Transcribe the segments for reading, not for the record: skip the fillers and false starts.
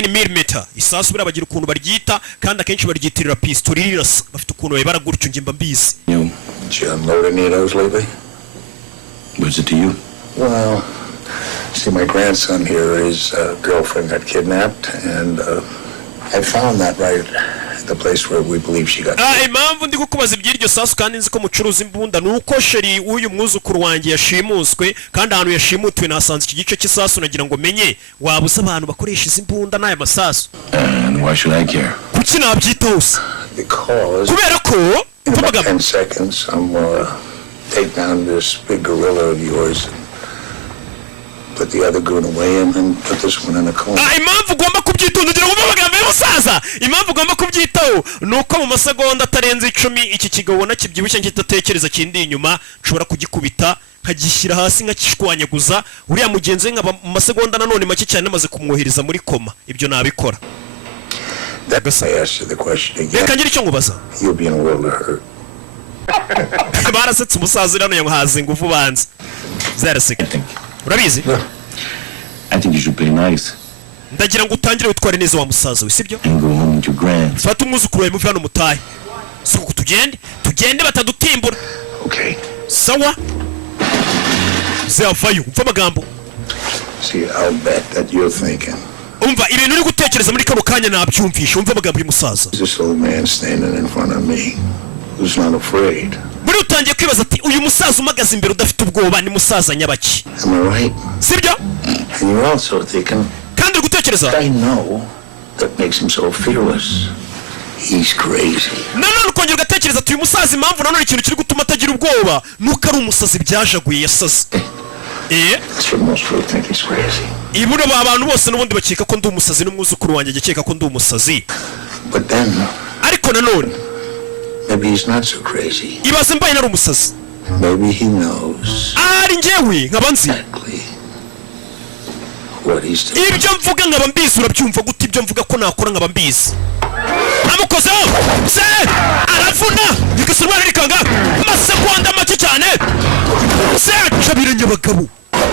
9mm isasu birabagira ukuntu baryita kandi akenshi baryitirira pistol rirasa bafite ukuntu bayibara gutyo nge mba mbizi. What's it to you? Well, see, my grandson here, his girlfriend got kidnapped, and I found that right at the place where we believe she got kidnapped. Impamvu ndi gukubaza iby'iryo sasu kandi nzi ko mucuruza imbunda nuko sheri uyu mwuzukuru wanjye yashimuswe kandi ahantu yashimutwe nasanze iki gice cy'isasu nagira ngo menye wabuze abantu bakoresha izi mbunda n'aya masasu. And why should I care? Kuki nabyitose? Because kubera ko in about 10 seconds I'm take down this big gorilla of yours and put the other goon away and then put this one in a coma. Impamvu ugomba kubyitondera ngo amagambo y'umusaza impamvu ugomba kubyitaho nuko mu masegonda atarenze 10 iki kigabo nakibyibushye nkitatekereza kindi inyuma nshobora kugikubita nkagishyira hasi nkakishwanyaguza uriya mugenzi nkaba mu masegonda nanone make cyane amaze kumwohereza muri koma ibyo nabikora. That's I asked you the question again. Reka ngira icyo ngubaza. You'll be in a world of hurt. Barasetse umusaza rano yanguhaze nguvu banze. Zaraseka. Urabizi? I think you should play nice. Ndagira ngo utangire witware neza wa musaza we sibyo? And go home with your grand. Fata umwuzukuru wawe muve hano mutahe. Siko tugende batadutimbura. Okay. Sawa? Zavayo umva amagambo. See, I'll bet that you're thinking. Umva ibintu uri gutekereza muri kano kanya nabyumvisha umva amagambo y'umusaza. This old man standing in front of me who's not afraid. Muri utangiye kwibaza ati uyu musaza umagaze imbere udafite ubwoba ni musaza nyabaki. Am I right? Sibyo? And you're also thinking. Kandi uri gutekereza. I know that makes him so fearless. He's crazy. Nanone ukongera ugatekereza ati uyu musaza impamvu nanone ikintu kiri gutuma atagira ubwoba nuko ari umusazi byajaguye yasaze. That's what most people think he's crazy. Ibura abantu bose n'ubundi bakeka ko ndi umusazi n'umwuzukuru wanjye agekeka ko ndi umusazi. But then ariko nanone maybe he's not so crazy. Ibaze mbaye nari umusazi. Maybe he knows. Ari njyewe nkaba nzi. What he's doing. Ibyo mvuga nkaba mbizi urabyumva gute ibyo mvuga ko nakora nkaba mbizi. Amukozeho se aravuna igisurwa rikanga amasegonda make cyane se cabire nyabagabo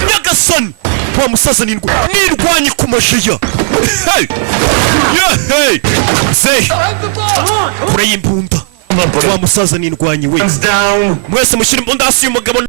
nyagasani wa musaza nirwanye ku mashiya. Hey yeah hey se kure y'imbunda wa musaza nirwanye we mwese mushyira imbunda hasi y'umugabo.